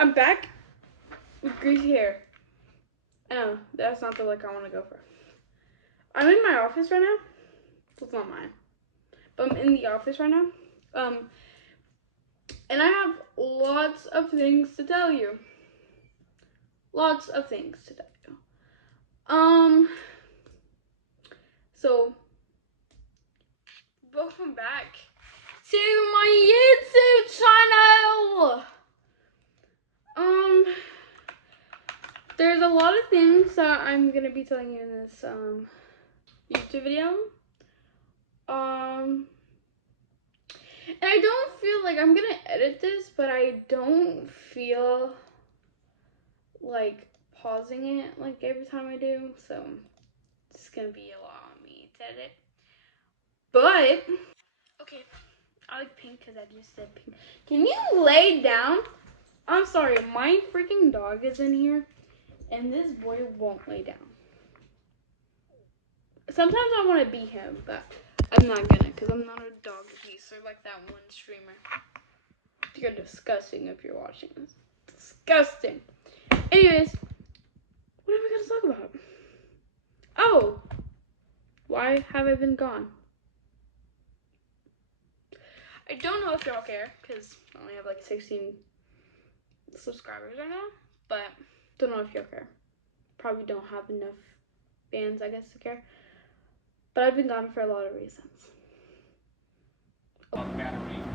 I'm back with greasy hair. I know, that's not the look I want to go for. I'm in my office right now. It's not mine. But I'm in the office right now. And I have lots of things to tell you. Lots of things to tell you. So, welcome back to my YouTube channel. There's a lot of things that I'm gonna be telling you in this YouTube video. And I don't feel like I'm gonna edit this, but I don't feel like pausing it like every time I do, so it's gonna be a lot on me to edit. But okay, I like pink because I just said pink. Can you lay down? I'm sorry, my freaking dog is in here, and this boy won't lay down. Sometimes I want to be him, but I'm not gonna, because I'm not a dog abuser like that one streamer. You're disgusting if you're watching this. Disgusting. Anyways, what am I gonna talk about? Oh, why have I been gone? I don't know if y'all care, because I only have like 16 subscribers right now, but don't know if y'all care. Probably don't have enough fans, I guess, to care. But I've been gone for a lot of reasons.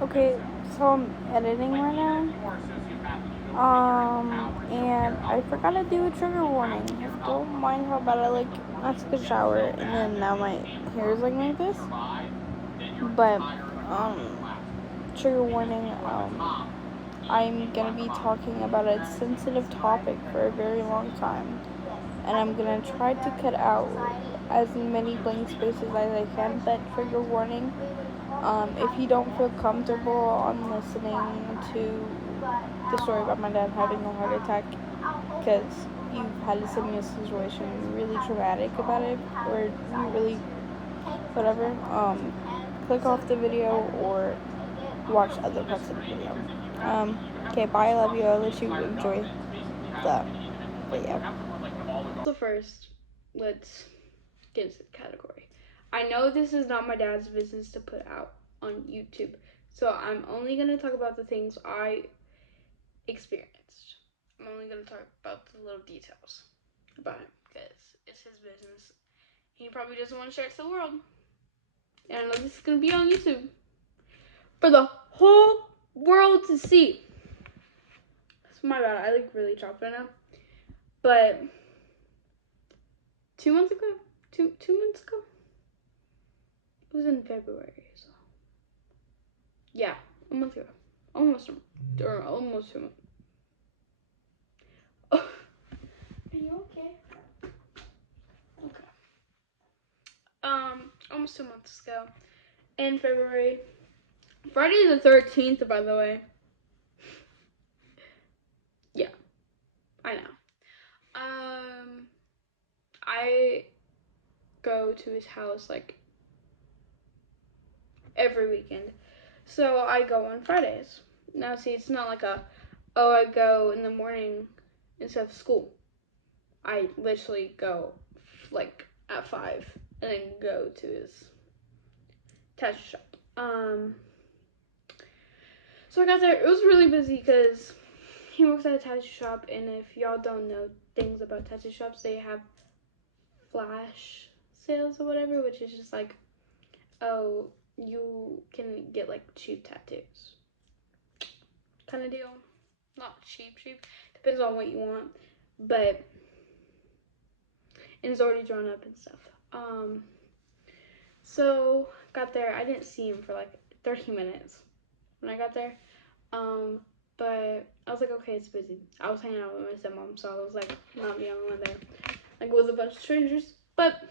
Okay, so I'm editing right now. And I forgot to do a trigger warning. Don't mind how bad I look. I took a shower and then now my hair is like this. But, trigger warning, I'm gonna be talking about a sensitive topic for a very long time. And I'm gonna try to cut out as many blank spaces as I can. But trigger warning, if you don't feel comfortable on listening to the story about my dad having a heart attack because you've had a similar situation really traumatic about it, or you really whatever, click off the video or watch other parts of the video. Okay, bye, I love you, I'll let you enjoy the video. So first, let's get into the category. I know this is not my dad's business to put out on YouTube, so I'm only going to talk about the things I experienced. I'm only going to talk about the little details about him, because it's his business. He probably doesn't want to share it to the world. And I know this is going to be on YouTube for the whole world to see. That's my bad. I like really chopped right now. But 2 months ago, two months ago, it was in February, so yeah, a month ago, almost 2 months. Oh, are you okay? Okay. Almost 2 months ago, in February, Friday the 13th, by the way. Yeah, I know. I go to his house like every weekend. So I go on Fridays. Now see, it's not like I go in the morning instead of school. I literally go like at 5 and then go to his tattoo shop. So I got there, it was really busy because he works at a tattoo shop, and if y'all don't know things about tattoo shops, they have flash sales or whatever, which is just like, oh, you can get like cheap tattoos kind of deal. Not cheap, depends on what you want, but and it's already drawn up and stuff. So got there, I didn't see him for like 30 minutes when I got there, but I was like, okay, it's busy. I was hanging out with my stepmom, so I was like not the only one there, like with a bunch of strangers. But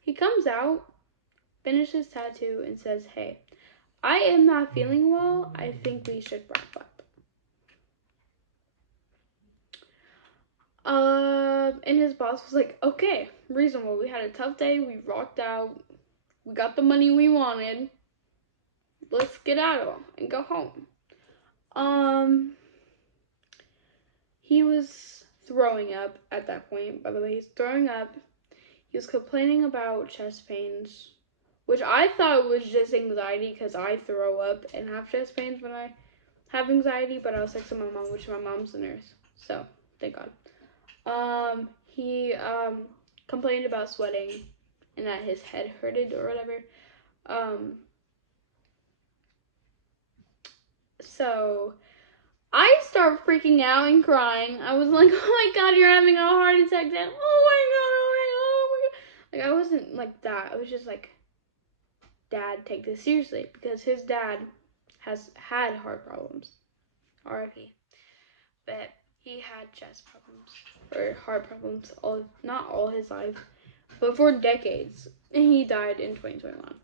he comes out, finishes tattoo, and says, hey, I am not feeling well, I think we should wrap up. And his boss was like, okay, reasonable. We had a tough day. We rocked out. We got the money we wanted. let's skedaddle and go home. He was throwing up at that point. By the way, he's throwing up. He was complaining about chest pains, which I thought was just anxiety because I throw up and have chest pains when I have anxiety. But I was texting my mom, which my mom's a nurse, so thank God. He complained about sweating and that his head hurted or whatever. So I start freaking out and crying. I was like, oh my God, you're having a heart attack, Dad. Oh my God. Like, I wasn't like that. I was just like, Dad, take this seriously, because his dad has had heart problems. R.I.P. But he had chest problems or heart problems not all his life, but for decades. And he died in 2021.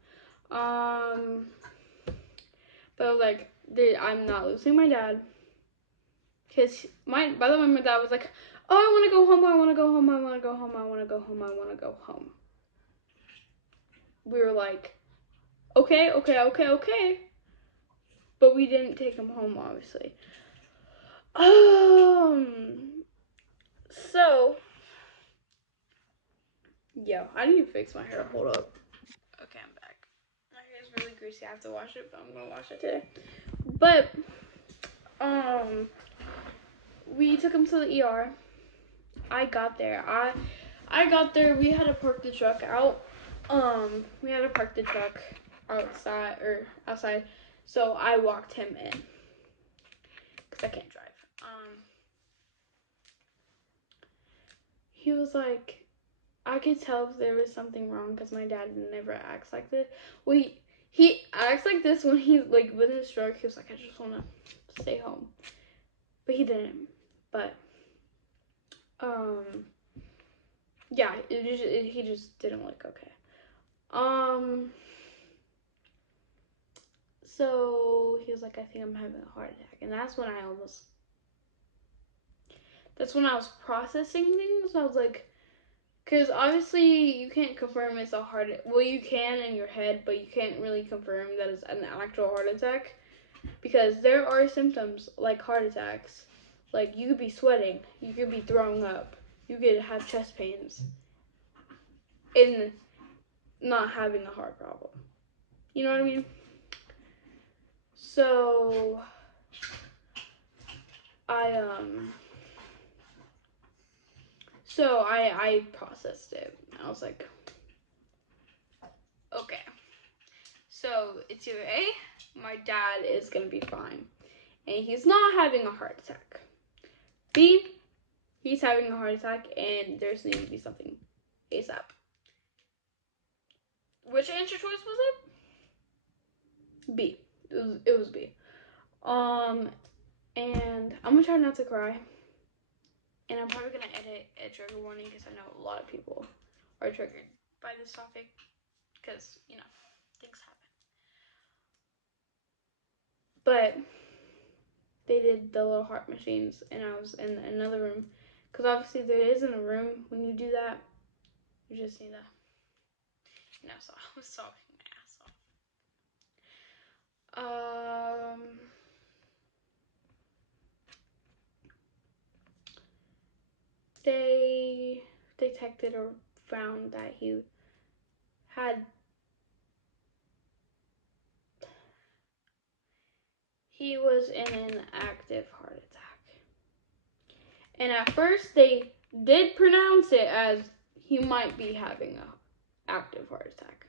But I was like, dude, I'm not losing my dad. Because by the way, my dad was like, oh, I want to go home, I want to go home, I want to go home, I want to go home, I want to go home. We were like, okay. But we didn't take him home, obviously. So, yeah, I need to fix my hair. Hold up. Okay, I'm back. My hair is really greasy. I have to wash it, but I'm gonna wash it today. But, we took him to the ER. I got there. I got there. We had to park the truck out. We had to park the truck outside. So I walked him in because I can't drive. He was like, I could tell if there was something wrong because my dad never acts like this. Well, he acts like this when he's like with his stroke. He was like, I just want to stay home, but he didn't. But yeah, he just didn't look okay. So he was like, I think I'm having a heart attack, and that's when I was processing things. I was like, because obviously you can't confirm it's a heart. Well, you can in your head, but you can't really confirm that it's an actual heart attack, because there are symptoms like heart attacks. Like, you could be sweating, you could be throwing up, you could have chest pains, and not having a heart problem. You know what I mean? So I processed it. I was like, okay. So it's either A, my dad is gonna be fine, and he's not having a heart attack. B, he's having a heart attack, and there's need to be something ASAP. Which answer choice was it? B. It was B. And I'm gonna try not to cry. And I'm probably gonna edit a trigger warning because I know a lot of people are triggered by this topic because, you know, things happen. But they did the little heart machines, and I was in another room, because obviously there isn't a room when you do that. You just need to, so I was talking my ass off. They detected or found that he was in an active heart attack. And at first they did pronounce it as he might be having an active heart attack.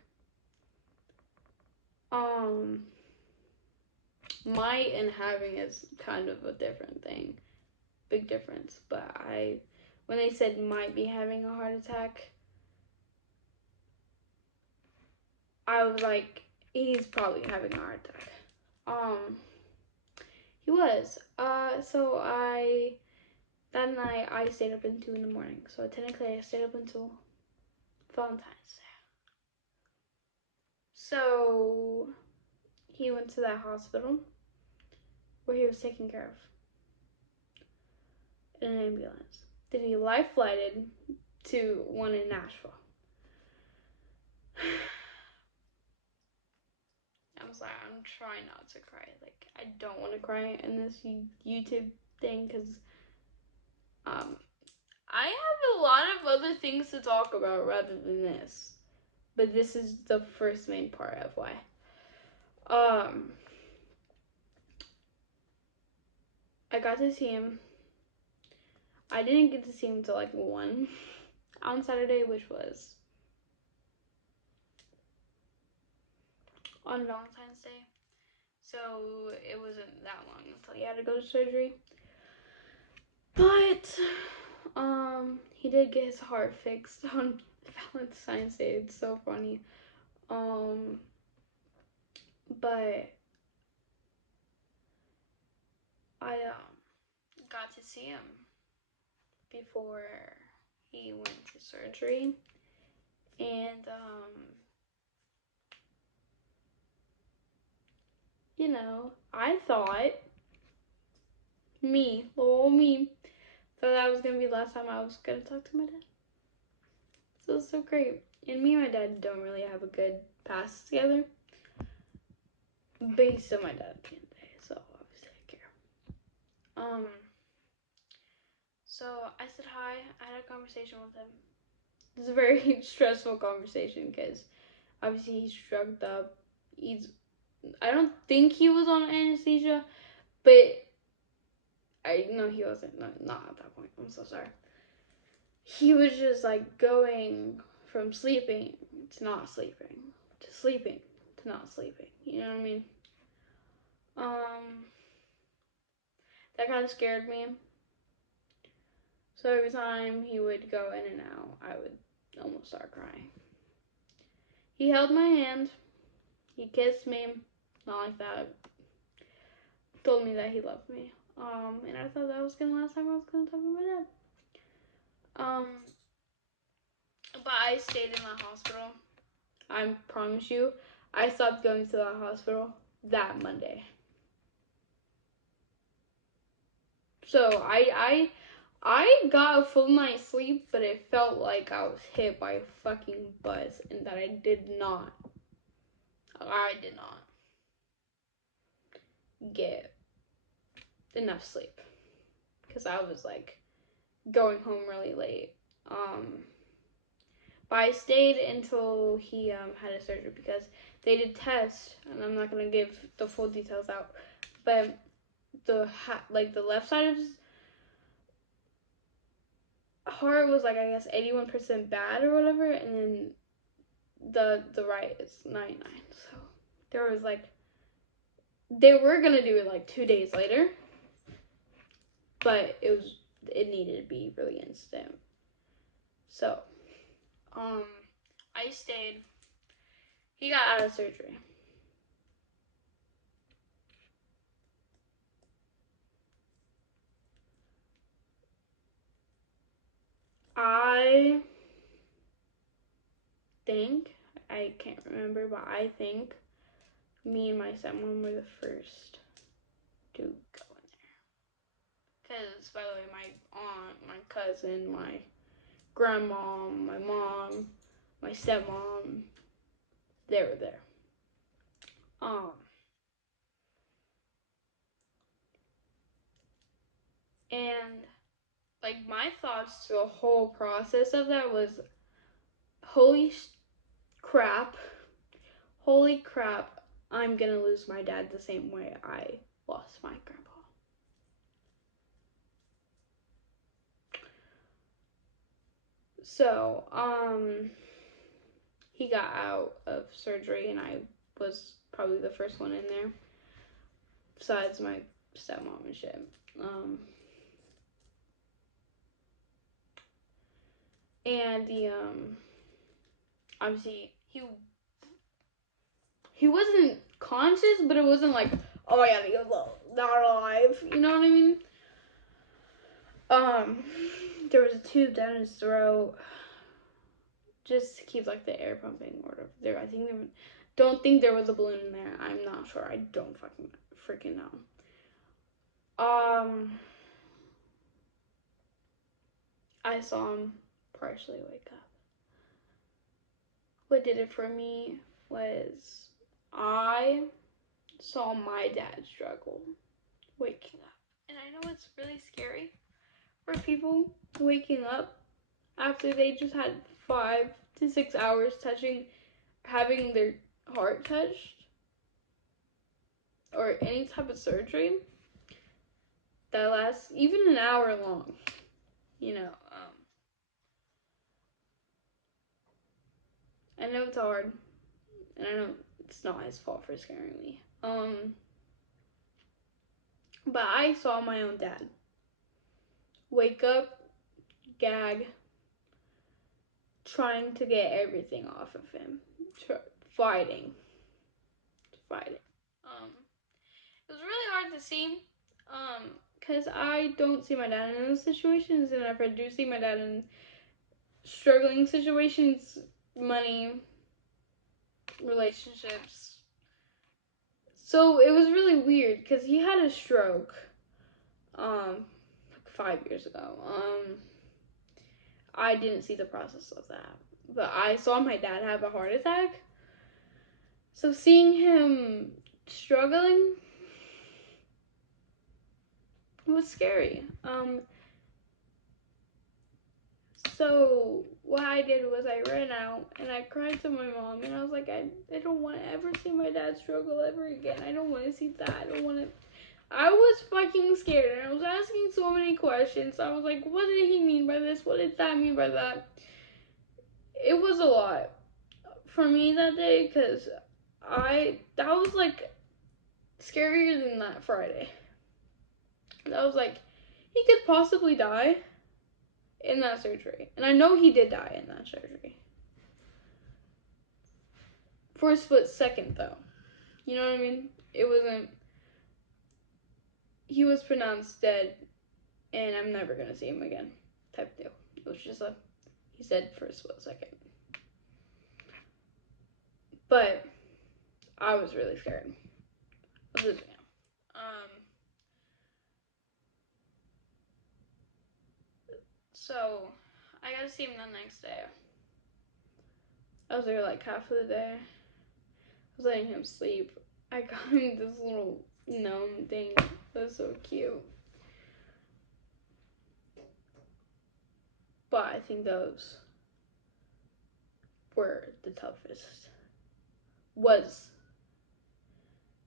Might and having is kind of a different thing. Big difference. But when they said might be having a heart attack, I was like, he's probably having a heart attack. He was. So that night I stayed up until 2 a.m. So technically I stayed up until Valentine's Day. So he went to that hospital where he was taken care of in an ambulance. Then he life flighted to one in Nashville. I'm was like, I'm trying not to cry. Like, I don't want to cry in this YouTube thing because I have a lot of other things to talk about rather than this. But this is the first main part of why. I got to see him. I didn't get to see him till like 1 on Saturday, which was on Valentine's Day. So it wasn't that long until he had to go to surgery. But he did get his heart fixed on Valentine's Day. It's so funny. But I got to see him before he went to surgery, and you know, I thought little me, thought that was gonna be the last time I was gonna talk to my dad. So it's so great. And me and my dad don't really have a good past together, but he's still my dad at the end of the day, so obviously I care. So I said hi. I had a conversation with him. It was a very stressful conversation because obviously he's drugged up. I don't think he was on anesthesia, but I know he wasn't. Not at that point. I'm so sorry. He was just like going from sleeping to not sleeping to sleeping to not sleeping. You know what I mean? That kind of scared me. So every time he would go in and out, I would almost start crying. He held my hand. He kissed me. Not like that. Told me that he loved me. And I thought that was gonna last time I was gonna talk to my dad. But I stayed in the hospital. I promise you, I stopped going to the hospital that Monday. So I got a full night's sleep, but it felt like I was hit by a fucking bus, and that I did not get enough sleep because I was like going home really late. But I stayed until he had a surgery because they did tests, and I'm not gonna give the full details out, but the left side of his heart was like, I guess 81% bad or whatever, and then the right is 99. So there was like, they were gonna do it like 2 days later, but it needed to be really instant. So I stayed. He got out of surgery. I think, I can't remember, but I think me and my stepmom were the first to go in there. Because, by the way, my aunt, my cousin, my grandma, my mom, my stepmom, they were there. And like my thoughts to the whole process of that was, holy crap, I'm gonna lose my dad the same way I lost my grandpa. So, he got out of surgery, and I was probably the first one in there, besides my stepmom and shit. And the obviously he wasn't conscious, but it wasn't like, oh my god, he was not alive. You know what I mean? There was a tube down his throat, just to keep like the air pumping or whatever. Don't think there was a balloon in there. I'm not sure. I don't freaking know. I saw him partially wake up. What did it for me was, I saw my dad struggle waking up. And I know it's really scary for people waking up after they just had 5 to 6 hours having their heart touched or any type of surgery that lasts even an hour long. I know it's hard, and I know it's not his fault for scaring me. But I saw my own dad wake up, gag, trying to get everything off of him, fighting. It was really hard to see, because I don't see my dad in those situations, and if I do see my dad in struggling situations, money, relationships. So it was really weird because he had a stroke, 5 years ago. I didn't see the process of that, but I saw my dad have a heart attack. So seeing him struggling was scary. So what I did was I ran out and I cried to my mom and I was like, I don't want to ever see my dad struggle ever again. I don't want to see that. I was fucking scared and I was asking so many questions. I was like, what did he mean by this? What did that mean by that? It was a lot for me that day because that was like scarier than that Friday. That was like, he could possibly die in that surgery. And I know he did die in that surgery. For a split second, though. You know what I mean? It wasn't. He was pronounced dead, and I'm never gonna see him again. Type deal. It was just he said for a split second. But I was really scared of losing him. So I got to see him the next day. I was there like half of the day. I was letting him sleep. I got him this little gnome thing. That was so cute. But I think those were the toughest. Was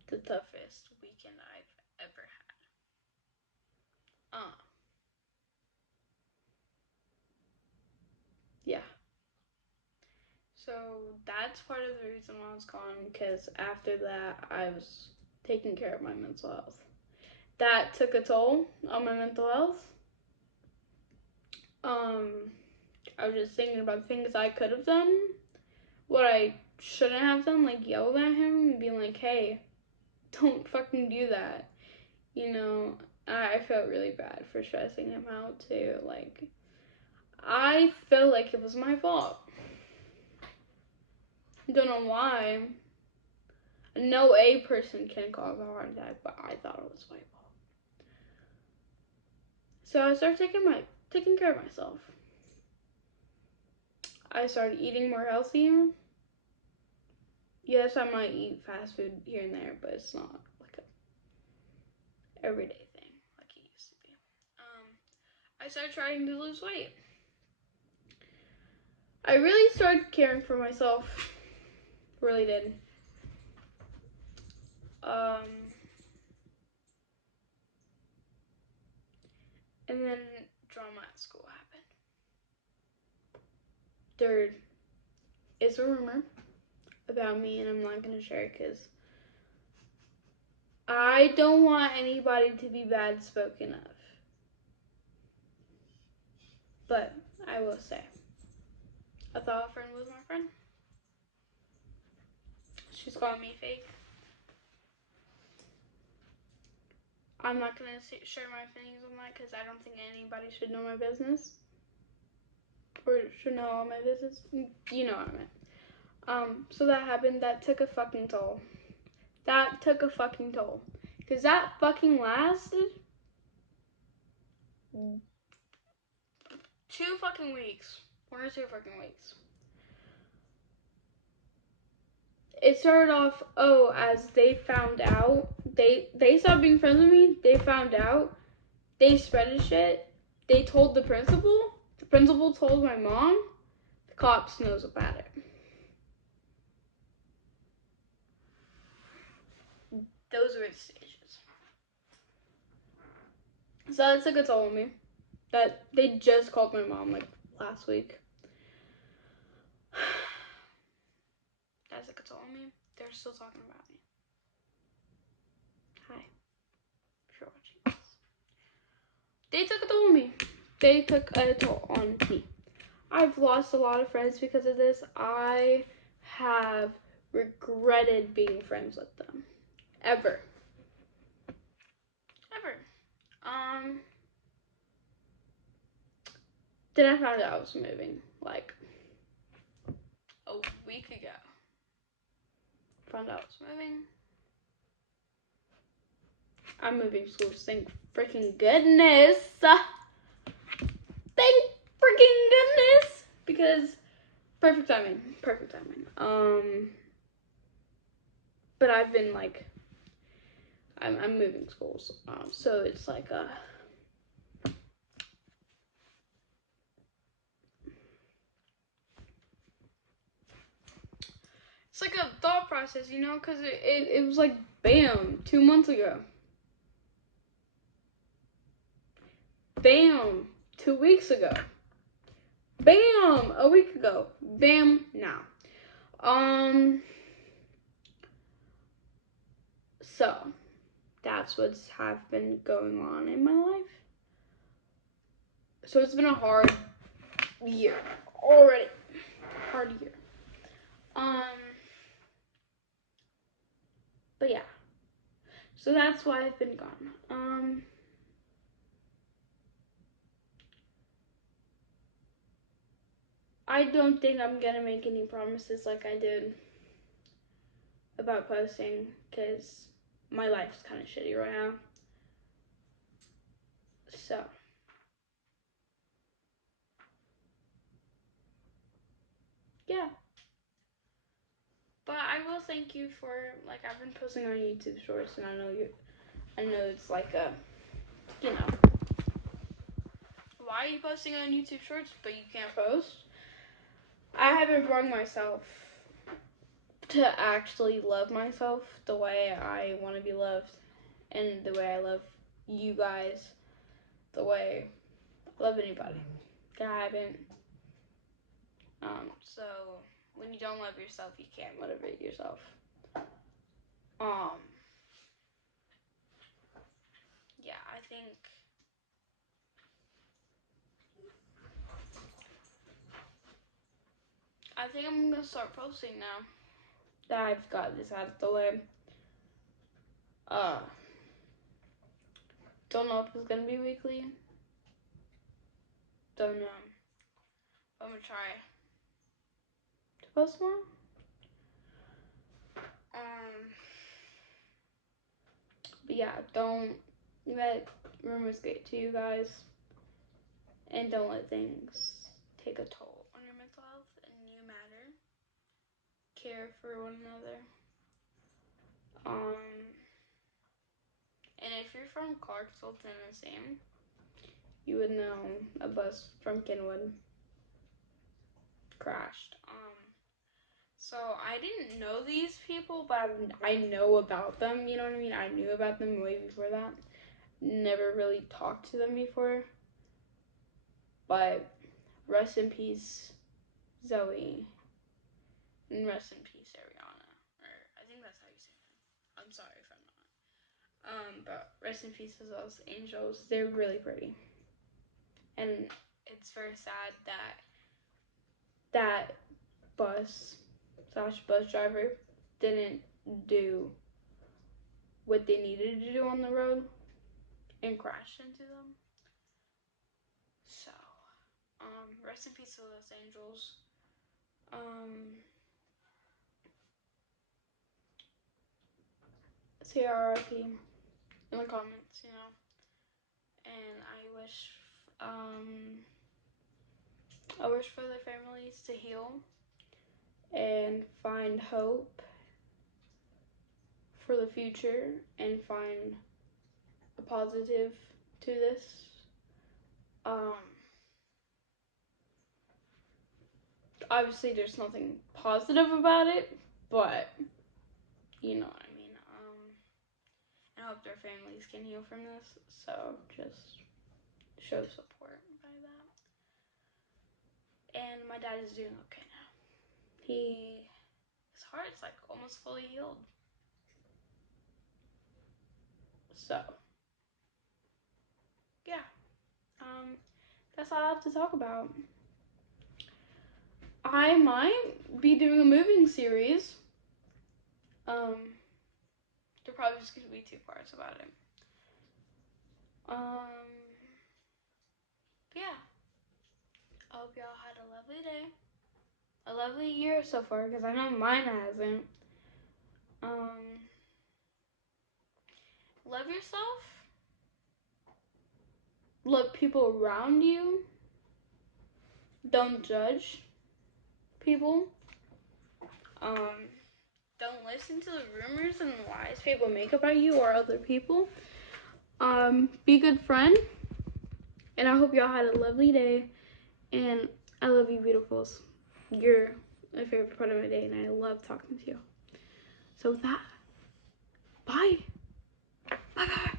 the toughest weekend I've ever had. Yeah. So that's part of the reason why I was calling, because after that I was taking care of my mental health. That took a toll on my mental health. I was just thinking about things I could have done, what I shouldn't have done, like yelled at him and being like, hey, don't fucking do that. I felt really bad for stressing him out too. Like, I felt like it was my fault. Don't know why. No A person can cause a heart attack, but I thought it was my fault. So I started taking care of myself. I started eating more healthy. Yes, I might eat fast food here and there, but it's not like a everyday thing like it used to be. I started trying to lose weight. I really started caring for myself. Really did. And then drama at school happened. There is a rumor about me, and I'm not going to share it because I don't want anybody to be bad spoken of. But I will say, I thought a friend was my friend. She's calling me fake. I'm not going to share my opinions on that because I don't think anybody should know my business. Or should know all my business. You know what I meant. So that happened. That took a fucking toll. Because that fucking lasted 2 fucking weeks. 1 or 2 fucking weeks. it started off, oh, as they found out, they stopped being friends with me. They found out. They spread shit. They told the principal. The principal told my mom. The cops knows about it. Those were the stages. So that's like a toll on me. That they just called my mom like last week. That's like a toll on me. They're still talking about me. Hi. If you're watching this. They took a toll on me. They took a toll on me. I've lost a lot of friends because of this. I have regretted being friends with them. Ever. Then I found out I was moving like a week ago. Found out I was moving. I'm moving schools. Thank freaking goodness. Thank freaking goodness. Because perfect timing. Perfect timing. But I've been like, I'm moving schools. So it's like it's like a thought process, you know, because it was like, bam, 2 months ago. Bam, 2 weeks ago. Bam, a week ago. Bam, now. So, that's what's have been going on in my life. So it's been a hard year already. Hard year. But yeah. So that's why I've been gone. I don't think I'm gonna make any promises like I did about posting, because my life's kind of shitty right now. So. Yeah. But I will thank you for, like, I've been posting on YouTube Shorts, and I know it's like a, you know, why are you posting on YouTube Shorts but you can't post? I haven't brought myself to actually love myself the way I want to be loved, and the way I love you guys, the way I love anybody. I haven't. So when you don't love yourself, you can't motivate yourself. Yeah, I think I'm gonna start posting now that I've got this out of the way. Don't know if it's gonna be weekly. Don't know. I'm gonna try to post more. But yeah, don't let rumors get to you guys, and don't let things take a toll on your mental health. And you matter. Care for one another. And if you're from Clarksville, Tennessee, you would know a bus from Kenwood crashed. So I didn't know these people, but I know about them, you know what I mean? I knew about them way before that. Never really talked to them before. But rest in peace, Zoe. And rest in peace, Ariana. Or I think that's how you say it. I'm sorry if I'm not. But rest in peace to those angels. They're really pretty. And it's very sad that bus driver didn't do what they needed to do on the road and crashed into them. So, rest in peace to those angels. Say RIP in the comments, you know. And I wish for their families to heal and find hope for the future and find a positive to this. Obviously there's nothing positive about it, but you know what I mean. I hope their families can heal from this, so just show support by that. And my dad is doing okay now. His heart's like almost fully healed. So, yeah. That's all I have to talk about. I might be doing a moving series. There probably just gonna be 2 parts about it. Yeah. I hope y'all had a lovely day. A lovely year so far, because I know mine hasn't. Love yourself. Love people around you. Don't judge people. Don't listen to the rumors and lies people make about you or other people. Be a good friend. And I hope y'all had a lovely day. And I love you, beautifuls. You're my favorite part of my day, and I love talking to you. So with that, bye. Bye.